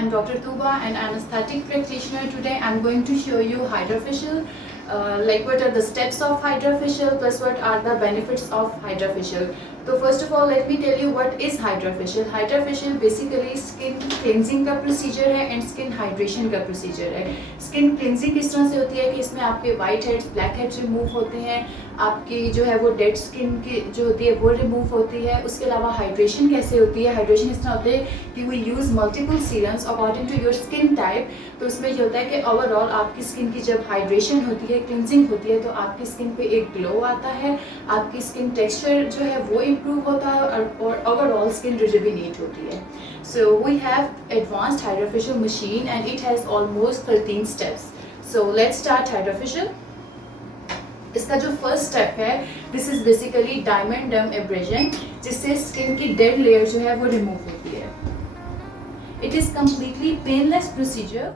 I'm Dr. Tuba and I'm an aesthetic practitioner. Today I'm going to show you hydrofacial, like what are the steps of hydrofacial plus what are the benefits of hydrofacial. तो first of all let me tell you what is hydrofacial. Hydrofacial basically skin cleansing का procedure है and skin hydration का procedure है. Skin cleansing किस तरह से होती है कि इसमें आपके whiteheads blackheads remove होते हैं, आपकी जो है वो डेड स्किन की जो होती है वो रिमूव होती है. उसके अलावा हाइड्रेशन कैसे होती है, हाइड्रेशन इस तरह होती है कि we use multiple serums according to your skin type. तो इसमें ये होता है कि ओवरऑल आपकी स्किन की जब हाइड्रेशन होती है, क्लिनजिंग होती है, तो आपकी स्किन पे एक ग्लो आता है, आपकी स्किन टेक्सचर जो है वो इम्प्रूव होता है और ओवरऑल स्किन रिजुविनेट होती है. So we have advanced hydrofacial machine and it has almost 13 steps. So let's start hydrofacial. इसका जो फर्स्ट स्टेप है this is basically diamond dermabrasion, जिससे स्किन की डेड लेयर जो है वो रिमूव होती है. It is completely painless procedure.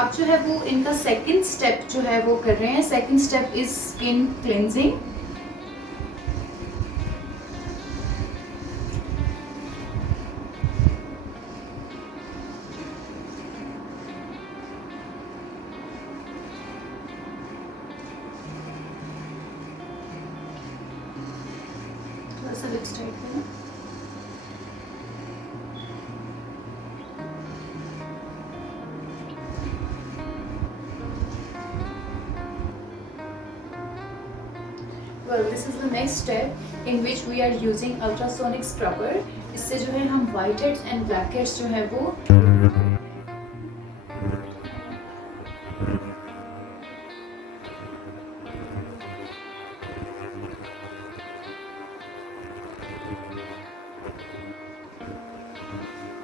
अब जो है वो इनका सेकंड स्टेप जो है वो कर रहे हैं. Second step is skin cleansing. थोड़ा सा लिप्स टाइट करना. Well, this is the next step in which we are using ultrasonic scrubber. इससे जो है हम white heads and black heads जो है वो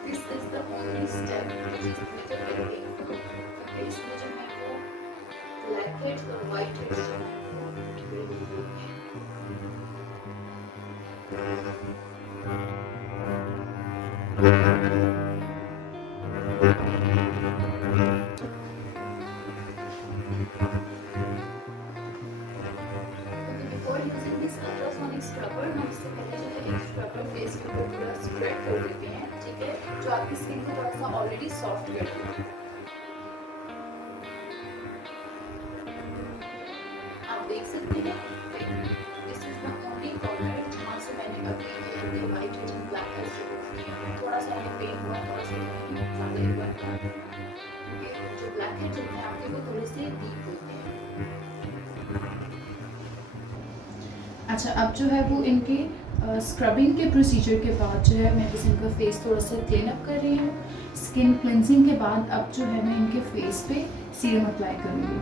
This is the only step which is little bit painful. इसमें जो है वो black heads और white heads जो है Before using this ultrasonic scrubber, हम इससे पहले जो है एक स्क्रबर फेस के ऊपर पूरा स्प्रेड कर देते हैं, ठीक है, जो आपकी स्किन को थोड़ा सा ऑलरेडी सॉफ्ट कर देता है. आप देख सकते हैं this is the only corner जहाँ से मैंने अभी white and black heads remove किए हैं. थोड़ा सा ये पेन हुआ, थोड़ा सा ज़्यादा हुआ है. जो ब्लैक हेड्स होते हैं आपके वो थोड़े से डीप होते हैं. अच्छा, अब जो है वो इनके स्क्रबिंग के प्रोसीजर के बाद जो है मैं बस इनका फेस थोड़ा सा क्लीन अप कर रही हूँ. स्किन क्लिनजिंग के बाद अब जो है मैं इनके फेस पे सीरम अप्लाई करूँगी.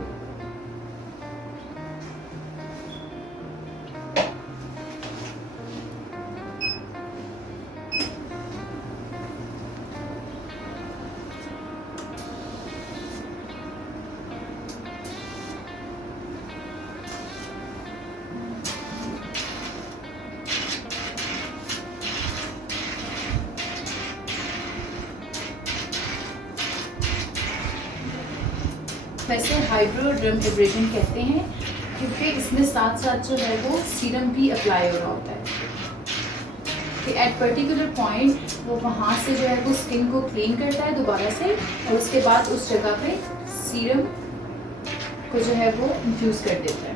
वैसे हाइड्रोडर्म एब्रेजन कहते हैं क्योंकि इसमें साथ साथ जो है वो सीरम भी अप्लाई हो रहा होता है कि एट पर्टिकुलर पॉइंट वो वहाँ से जो है वो स्किन को क्लीन करता है दोबारा से और उसके बाद उस जगह पे सीरम को जो है वो इन्फ्यूज़ कर देता है.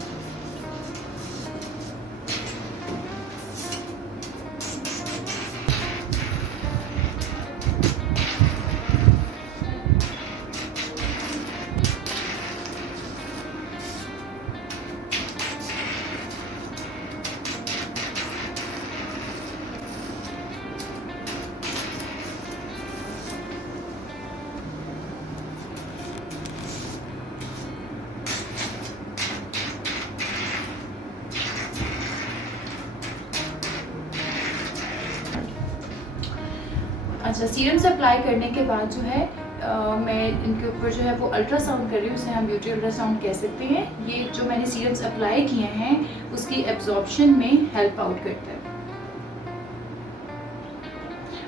अच्छा, सीरम्स अप्लाई करने के बाद जो है मैं इनके ऊपर जो है वो अल्ट्रासाउंड कर रही हूँ. उसे हम ब्यूटी अल्ट्रासाउंड कह सकते हैं. ये जो मैंने सीरम्स अप्लाई किए हैं उसकी एब्जॉर्प्शन में हेल्प आउट करता है.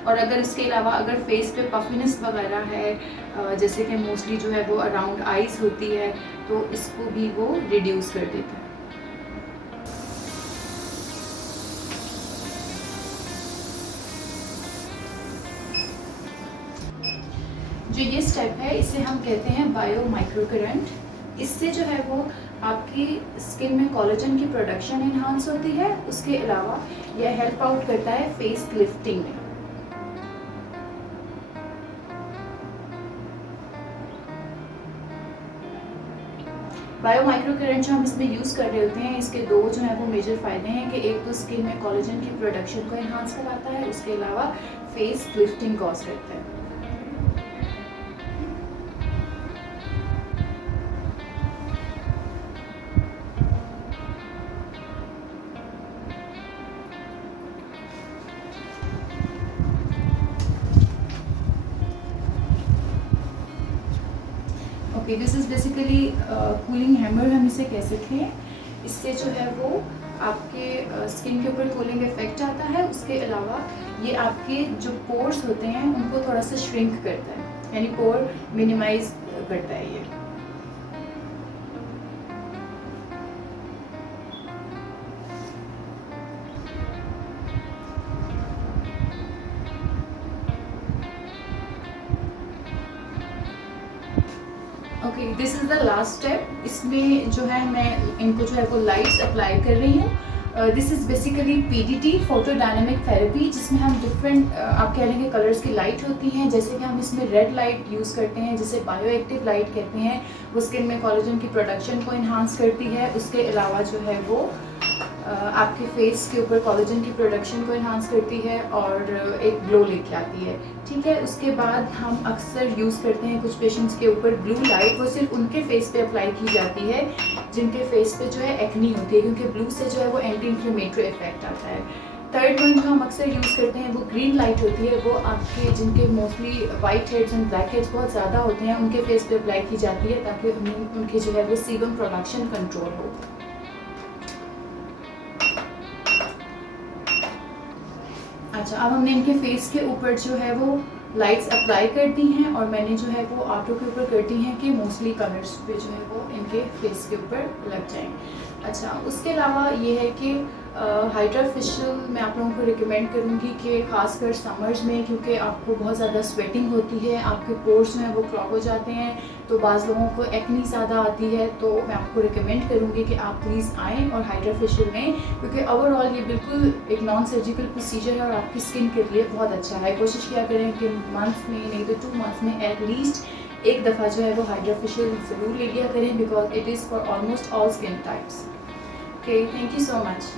और अगर इसके अलावा अगर फेस पे पफिनेस वगैरह है जैसे कि मोस्टली जो है वो अराउंड आइज़ होती है तो इसको भी वो रिड्यूस कर देता है. जो ये स्टेप है इसे हम कहते हैं बायो माइक्रो करंट। इससे जो है वो आपकी स्किन में कोलेजन की प्रोडक्शन इन्हांस होती है। उसके अलावा यह हेल्प आउट करता है फेस लिफ्टिंग में। बायो माइक्रो करंट जो हम इसमें यूज़ कर रहे होते हैं, इसके दो जो है वो मेजर फ़ायदे हैं कि एक तो स्किन में कोलेजन की प्रोडक्शन को इन्हांस कराता है, उसके अलावा फेस लिफ्टिंग कॉज करता है। Okay, this is basically cooling hammer हम इसे कह सकते हैं। इससे जो है वो आपके स्किन के ऊपर कूलिंग इफेक्ट आता है। उसके अलावा ये आपके जो पोर्स होते हैं उनको थोड़ा सा श्रिंक करता है, यानी पोर मिनिमाइज करता है ये। Okay, this is the last step. इसमें जो है मैं इनको जो है वो लाइट्स अप्लाई कर रही हूँ। This is basically PDT, photo dynamic therapy, जिसमें हम डिफरेंट आप कह लेंगे कलर्स की लाइट होती हैं। जैसे कि हम इसमें रेड लाइट यूज़ करते हैं, जिसे बायो एक्टिव लाइट कहते हैं। वो स्किन में कोलेजन की प्रोडक्शन को इन्हांस करती है। उसके अलावा जो है वो आपके फेस के ऊपर कोलेजन की प्रोडक्शन को इन्हांस करती है और एक ग्लो लेके आती है। ठीक है, उसके बाद हम अक्सर यूज़ करते हैं कुछ पेशेंट्स के ऊपर ब्लू लाइट। वो सिर्फ उनके फेस पे अप्लाई की जाती है जिनके फेस पे जो है एक्नी होती है, क्योंकि ब्लू से जो है वो एंटी इन्फ्लेमेटरी इफेक्ट आता है। थर्ड वन जो हम अक्सर यूज़ करते हैं वो ग्रीन लाइट होती है। वो आपके जिनके mostly white heads and black heads बहुत ज़्यादा होते हैं, उनके फेस पे अप्लाई की जाती है ताकि उनके जो है वो सीबम प्रोडक्शन कंट्रोल हो। अच्छा, अब हमने इनके फेस के ऊपर जो है वो लाइट्स अप्लाई कर दी हैं और मैंने जो है वो ऑटो के ऊपर कर दी हैं कि मोस्टली कलर्स पे जो है वो इनके फेस के ऊपर लग जाएं। अच्छा, उसके अलावा ये है कि हाइड्रा फेशियल मैं आप लोगों को रिकमेंड करूँगी कि ख़ासकर समर्स में, क्योंकि आपको बहुत ज़्यादा स्वेटिंग होती है, आपके पोर्स जो हैं वो क्लॉग हो जाते हैं, तो बाज़ लोगों को एक्नी ज़्यादा आती है। तो मैं आपको रिकमेंड करूँगी कि आप प्लीज़ आएँ और हाइड्रा फेशियल लें, क्योंकि ओवरऑल ये बिल्कुल एक नॉन सर्जिकल प्रोसीजर है और आपकी स्किन के लिए बहुत अच्छा है। कोशिश किया करें कि मंथ में नहीं तो 2 मंथ्स में एटलीस्ट एक दफ़ा जो है वो हाइड्रा फेशियल ज़रूर ले लिया करें, because it is for almost all skin types. Okay, thank you so much.